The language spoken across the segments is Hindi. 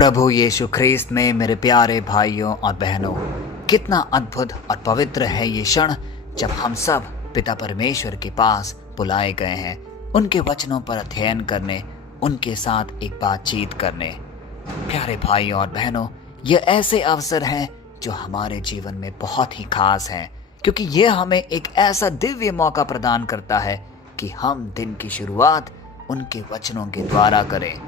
प्रभु यीशु ख्रीस्त में मेरे प्यारे भाइयों और बहनों, कितना अद्भुत और पवित्र है ये क्षण जब हम सब पिता परमेश्वर के पास बुलाए गए हैं, उनके वचनों पर अध्ययन करने, उनके साथ एक बातचीत करने। प्यारे भाइयों और बहनों, ये ऐसे अवसर हैं जो हमारे जीवन में बहुत ही खास हैं, क्योंकि ये हमें एक ऐसा दिव्य मौका प्रदान करता है कि हम दिन की शुरुआत उनके वचनों के द्वारा करें,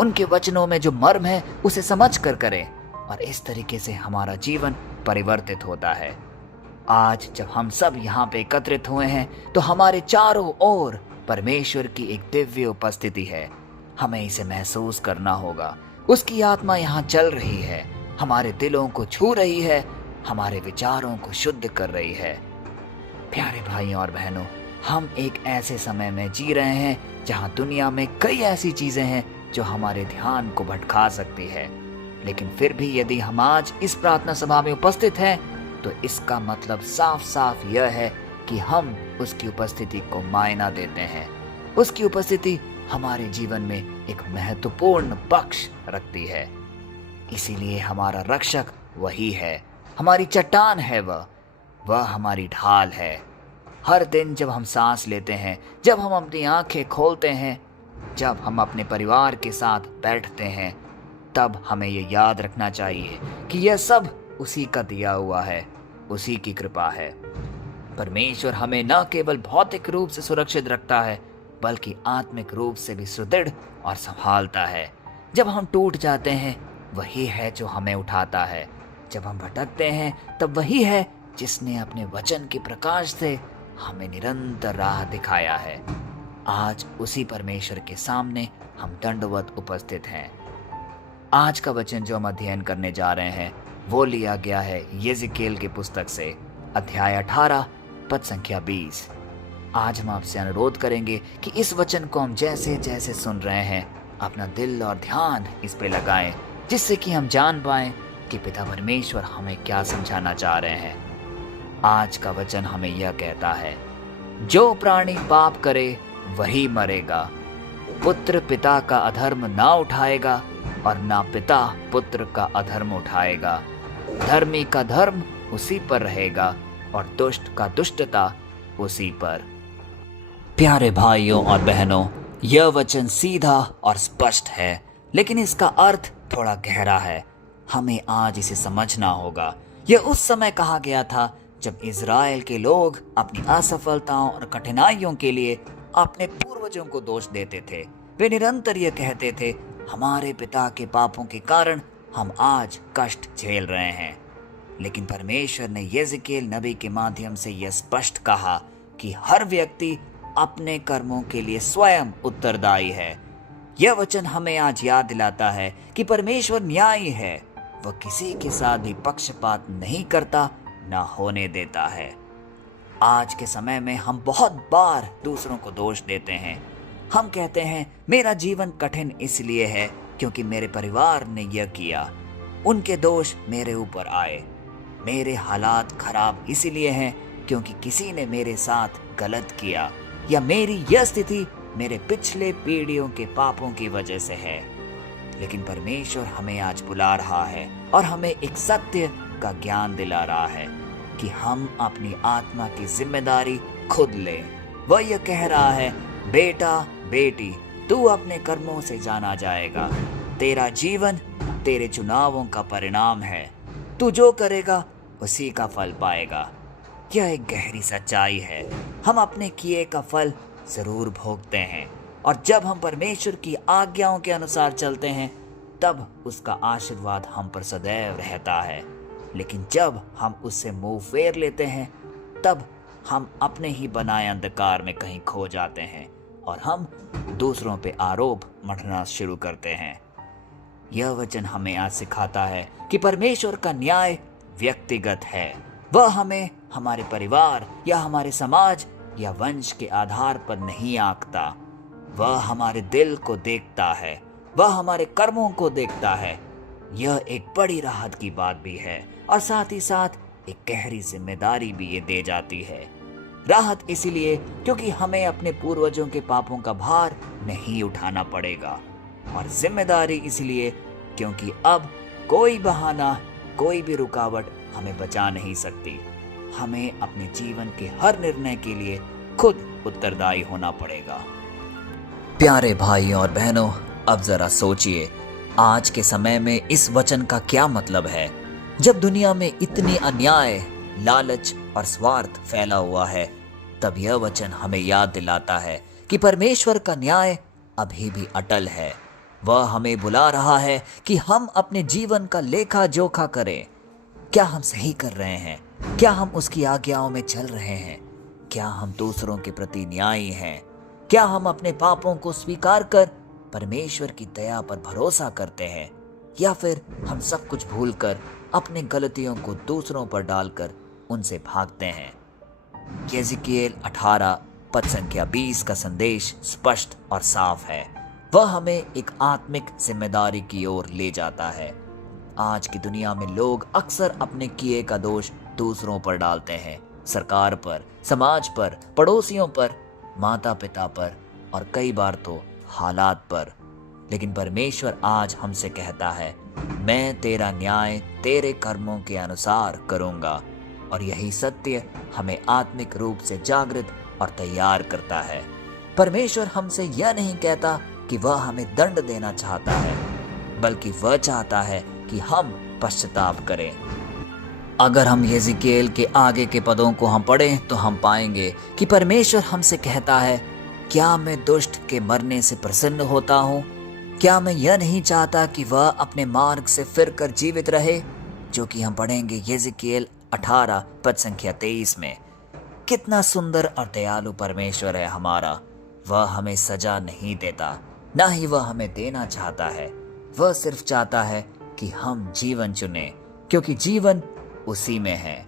उनके वचनों में जो मर्म है उसे समझ कर करें, और इस तरीके से हमारा जीवन परिवर्तित होता है। आज जब हम सब यहाँ पे एकत्रित हुए हैं तो हमारे चारों ओर परमेश्वर की एक दिव्य उपस्थिति है। हमें इसे महसूस करना होगा। उसकी आत्मा यहाँ चल रही है, हमारे दिलों को छू रही है, हमारे विचारों को शुद्ध कर रही है। प्यारे भाइयों और बहनों, हम एक ऐसे समय में जी रहे हैं जहाँ दुनिया में कई ऐसी चीजें हैं जो हमारे ध्यान को भटका सकती है, लेकिन फिर भी यदि हम आज इस प्रार्थना सभा में उपस्थित हैं तो इसका मतलब साफ साफ यह है कि हम उसकी उपस्थिति को मायना देते हैं। उसकी उपस्थिति हमारे जीवन में एक महत्वपूर्ण पक्ष रखती है। इसीलिए हमारा रक्षक वही है, हमारी चट्टान है, वह हमारी ढाल है। हर दिन जब हम सांस लेते हैं, जब हम अपनी आंखें खोलते हैं, जब हम अपने परिवार के साथ बैठते हैं, तब हमें यह याद रखना चाहिए कि यह सब उसी का दिया हुआ है, उसी की कृपा है। परमेश्वर हमें न केवल भौतिक रूप से सुरक्षित रखता है, बल्कि आत्मिक रूप से भी सुदृढ़ और संभालता है। जब हम टूट जाते हैं, वही है जो हमें उठाता है। जब हम भटकते हैं, तब वही है जिसने अपने वचन के प्रकाश से हमें निरंतर राह दिखाया है। आज उसी परमेश्वर के सामने हम दंडवत उपस्थित हैं। आज का वचन जो हम अध्ययन करने जा रहे हैं वो लिया गया है यिजकेल की पुस्तक से, अध्याय 18 पद संख्या 20। आज हम आपसे अनुरोध करेंगे कि इस वचन को हम जैसे जैसे सुन रहे हैं अपना दिल और ध्यान इस पे लगाएं, जिससे कि हम जान पाएं कि पिता परमेश्वर हमें क्या समझाना चाह रहे हैं। आज का वचन हमें यह कहता है, जो प्राणी पाप करे वही मरेगा। पुत्र पिता का अधर्म ना उठाएगा और ना पिता पुत्र का अधर्म उठाएगा। धर्मी का धर्म उसी पर रहेगा और दुष्ट का दुष्टता उसी पर। प्यारे भाइयों और बहनों, यह वचन सीधा और स्पष्ट है, लेकिन इसका अर्थ थोड़ा गहरा है। हमें आज इसे समझना होगा। यह उस समय कहा गया था जब इज़राइल के लोग अपनी असफलताओं और कठिनाइयों के लिए अपने पूर्वजों को दोष देते थे। वे निरंतर ये कहते थे, हमारे पिता के पापों के कारण हम आज कष्ट झेल रहे हैं। लेकिन परमेश्वर ने यिजकेल नबी के माध्यम से यह स्पष्ट कहा कि हर व्यक्ति अपने कर्मों के लिए स्वयं उत्तरदायी है। यह वचन हमें आज याद दिलाता है कि परमेश्वर न्यायी है। वह किसी के साथ भी पक्षपात नहीं करता, ना होने देता है। आज के समय में हम बहुत बार दूसरों को दोष देते हैं। हम कहते हैं, मेरा जीवन कठिन इसलिए है क्योंकि मेरे परिवार ने यह किया, उनके दोष मेरे ऊपर आए। मेरे हालात खराब इसलिए हैं क्योंकि किसी ने मेरे साथ गलत किया, या मेरी यह स्थिति मेरे पिछले पीढ़ियों के पापों की वजह से है। लेकिन परमेश्वर हमें आज बुला रहा है और हमें एक सत्य का ज्ञान दिला रहा है कि हम अपनी आत्मा की जिम्मेदारी खुद लें। वह यह कह रहा है, बेटा बेटी, तू अपने कर्मों से जाना जाएगा। तेरा जीवन तेरे चुनावों का परिणाम है। तू जो करेगा उसी का फल पाएगा। यह एक गहरी सच्चाई है। हम अपने किए का फल जरूर भोगते हैं, और जब हम परमेश्वर की आज्ञाओं के अनुसार चलते हैं तब उसका आशीर्वाद हम पर सदैव रहता है। लेकिन जब हम उससे मुंह फेर लेते हैं तब हम अपने ही बनाए अंधकार में कहीं खो जाते हैं और हम दूसरों पे आरोप मढ़ना शुरू करते हैं। यह वचन हमें आज सिखाता है कि परमेश्वर का न्याय व्यक्तिगत है। वह हमें हमारे परिवार या हमारे समाज या वंश के आधार पर नहीं आंकता। वह हमारे दिल को देखता है, वह हमारे कर्मों को देखता है। यह एक बड़ी राहत की बात भी है, और साथ ही साथ एक गहरी जिम्मेदारी भी ये दे जाती है। राहत इसलिए क्योंकि हमें अपने पूर्वजों के पापों का भार नहीं उठाना पड़ेगा, और जिम्मेदारी इसलिए क्योंकि अब कोई बहाना, कोई भी रुकावट हमें बचा नहीं सकती। हमें अपने जीवन के हर निर्णय के लिए खुद उत्तरदायी होना पड़ेगा। प्यारे भाइयों और बहनों, अब जरा सोचिए, आज के समय में इस वचन का क्या मतलब है। जब दुनिया में इतनी अन्याय, लालच और स्वार्थ फैला हुआ है, तब यह वचन हमें याद दिलाता है कि परमेश्वर का न्याय अभी भी अटल है। वह हमें बुला रहा है कि हम अपने जीवन का लेखा जोखा करें। क्या हम सही कर रहे हैं? क्या हम उसकी आज्ञाओं में चल रहे हैं? क्या हम दूसरों के प्रति न्यायी हैं? क्या हम अपने पापों को स्वीकार कर परमेश्वर की दया पर भरोसा करते हैं, या फिर हम सब कुछ भूलकर अपनी गलतियों को दूसरों पर डालकर उनसे भागते हैं? यिर्मयाह 18 पद संख्या 20 का संदेश स्पष्ट और साफ है। वह हमें एक आत्मिक जिम्मेदारी की ओर ले जाता है। आज की दुनिया में लोग अक्सर अपने किए का दोष दूसरों पर डालते हैं, सरकार पर, समाज पर, पड़ोसियों पर, माता पिता पर और कई बार तो हालात पर। लेकिन परमेश्वर आज हमसे कहता है, मैं तेरा न्याय तेरे कर्मों के अनुसार करूंगा। और यही सत्य हमें आत्मिक रूप से जागृत और तैयार करता है। परमेश्वर हमसे यह नहीं कहता कि वह हमें दंड देना चाहता है, बल्कि वह चाहता है कि हम पश्चाताप करें। अगर हम यिर्मयाह के आगे के पदों को हम पढ़ें तो हम पाएंगे कि परमेश्वर हमसे कहता है, क्या मैं दुष्ट के मरने से प्रसन्न होता हूँ? क्या मैं यह नहीं चाहता कि वह अपने मार्ग से फिरकर जीवित रहे? जो कि हम पढ़ेंगे यिर्मयाह 18 पद संख्या 23 में। कितना सुंदर और दयालु परमेश्वर है हमारा। वह हमें सजा नहीं देता, ना ही वह हमें देना चाहता है। वह सिर्फ चाहता है कि हम जीवन चुनें, क्योंकि जीवन उसी में है।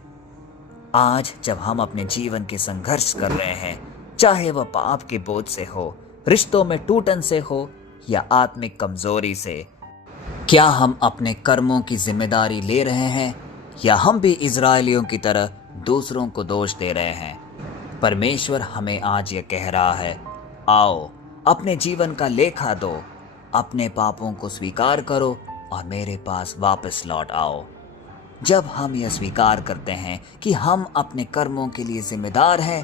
आज जब हम अपने जीवन के संघर्ष कर रहे हैं, चाहे वह पाप के बोझ से हो, रिश्तों में टूटन से हो या आत्मिक कमजोरी से, क्या हम अपने कर्मों की जिम्मेदारी ले रहे हैं, या हम भी इजरायलियों की तरह दूसरों को दोष दे रहे हैं? परमेश्वर हमें आज यह कह रहा है, आओ अपने जीवन का लेखा दो, अपने पापों को स्वीकार करो और मेरे पास वापस लौट आओ। जब हम यह स्वीकार करते हैं कि हम अपने कर्मों के लिए जिम्मेदार हैं,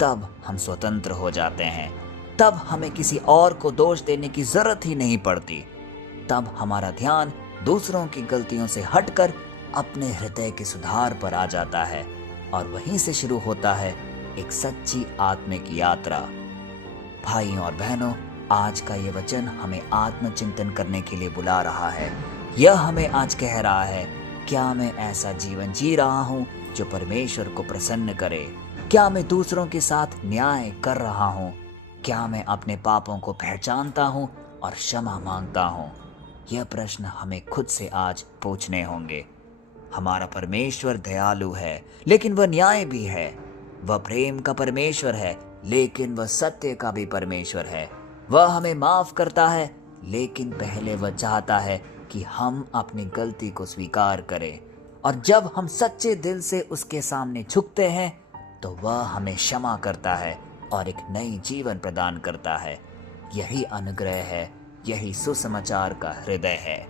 तब हम स्वतंत्र हो जाते हैं। तब हमें किसी और को दोष देने की जरूरत ही नहीं पड़ती। तब हमारा ध्यान दूसरों की गलतियों से हटकर अपने हृदय के सुधार पर आ जाता है, और वहीं से शुरू होता है एक सच्ची आत्मिक यात्रा। भाइयों और बहनों, आज का ये वचन हमें आत्मचिंतन करने के लिए बुला रहा है। यह हमें आज कह रहा है, क्या मैं ऐसा जीवन जी रहा हूँ जो परमेश्वर को प्रसन्न करे? क्या मैं दूसरों के साथ न्याय कर रहा हूँ? क्या मैं अपने पापों को पहचानता हूँ और क्षमा मांगता हूँ? यह प्रश्न हमें खुद से आज पूछने होंगे। हमारा परमेश्वर दयालु है, लेकिन वह न्याय भी है। वह प्रेम का परमेश्वर है, लेकिन वह सत्य का भी परमेश्वर है। वह हमें माफ करता है, लेकिन पहले वह चाहता है कि हम अपनी गलती को स्वीकार करें। और जब हम सच्चे दिल से उसके सामने झुकते हैं, तो वह हमें क्षमा करता है और एक नई जीवन प्रदान करता है। यही अनुग्रह है, यही सुसमाचार का हृदय है।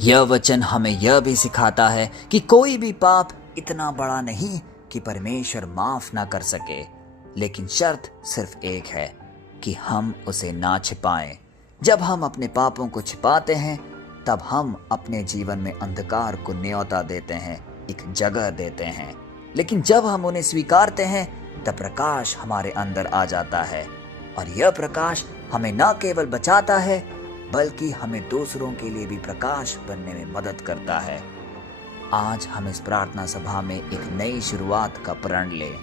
यह वचन हमें यह भी सिखाता है कि कोई भी पाप इतना बड़ा नहीं कि परमेश्वर माफ ना कर सके, लेकिन शर्त सिर्फ एक है कि हम उसे ना छिपाएं। जब हम अपने पापों को छिपाते हैं, तब हम अपने जीवन में अंधकार को न्योता देते हैं, एक जगह देते हैं। लेकिन जब हम उन्हें स्वीकारते हैं, तब प्रकाश हमारे अंदर आ जाता है, और यह प्रकाश हमें न केवल बचाता है, बल्कि हमें दूसरों के लिए भी प्रकाश बनने में मदद करता है। आज हम इस प्रार्थना सभा में एक नई शुरुआत का प्रण लें।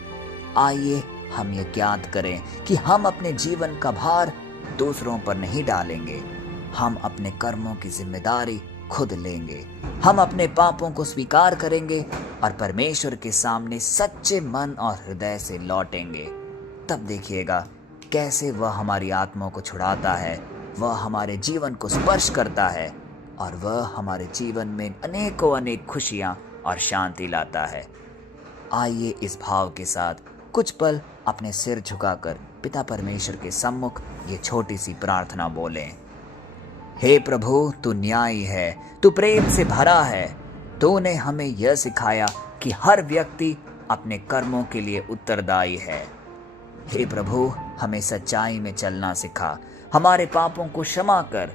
आइए हम ये ज्ञात करें कि हम अपने जीवन का भार दूसरों पर नहीं डालेंगे। हम अपने कर्मों की जिम्मेदारी खुद लेंगे। हम अपने पापों को स्वीकार करेंगे और परमेश्वर के सामने सच्चे मन और हृदय से लौटेंगे। तब देखिएगा कैसे वह हमारी आत्मा को छुड़ाता है, वह हमारे जीवन को स्पर्श करता है, और वह हमारे जीवन में अनेकों अनेक खुशियाँ और शांति लाता है। आइए इस भाव के साथ कुछ पल अपने सिर झुकाकर पिता परमेश्वर के सम्मुख ये छोटी सी प्रार्थना बोलें। हे प्रभु, तू न्यायी है, तू प्रेम से भरा है। तूने हमें यह सिखाया कि हर व्यक्ति अपने कर्मों के लिए उत्तरदायी है। हे प्रभु, हमें सच्चाई में चलना सिखा, हमारे पापों को क्षमा कर,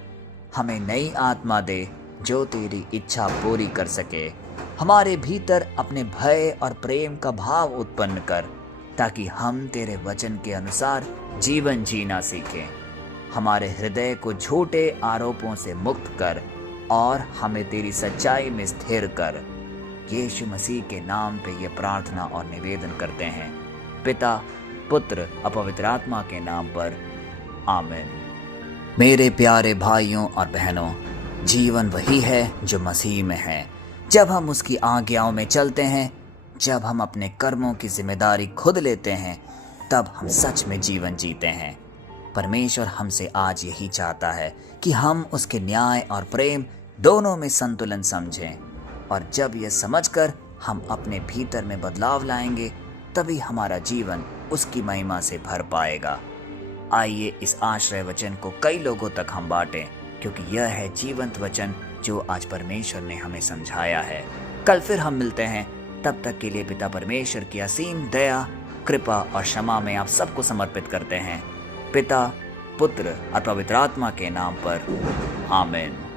हमें नई आत्मा दे जो तेरी इच्छा पूरी कर सके। हमारे भीतर अपने भय और प्रेम का भाव उत्पन्न कर, ताकि हम तेरे वचन के अनुसार जीवन जीना सीखें। हमारे हृदय को झूठे आरोपों से मुक्त कर और हमें तेरी सच्चाई में स्थिर कर। यीशु मसीह के नाम पे ये प्रार्थना और निवेदन करते हैं, पिता, पुत्र और पवित्र आत्मा के नाम पर, आमीन। मेरे प्यारे भाइयों और बहनों, जीवन वही है जो मसीह में है। जब हम उसकी आज्ञाओं में चलते हैं, जब हम अपने कर्मों की जिम्मेदारी खुद लेते हैं, तब हम सच में जीवन जीते हैं। परमेश्वर हमसे आज यही चाहता है कि हम उसके न्याय और प्रेम दोनों में संतुलन समझें, और जब यह समझकर हम अपने भीतर में बदलाव लाएंगे, तभी हमारा जीवन उसकी महिमा से भर पाएगा। आइए इस आश्रय वचन को कई लोगों तक हम बांटें, क्योंकि यह है जीवंत वचन जो आज परमेश्वर ने हमें समझाया है। कल फिर हम मिलते हैं, तब तक के लिए पिता परमेश्वर की असीम दया, कृपा और क्षमा में आप सबको समर्पित करते हैं। पिता, पुत्र और पवित्र आत्मा के नाम पर, आमीन।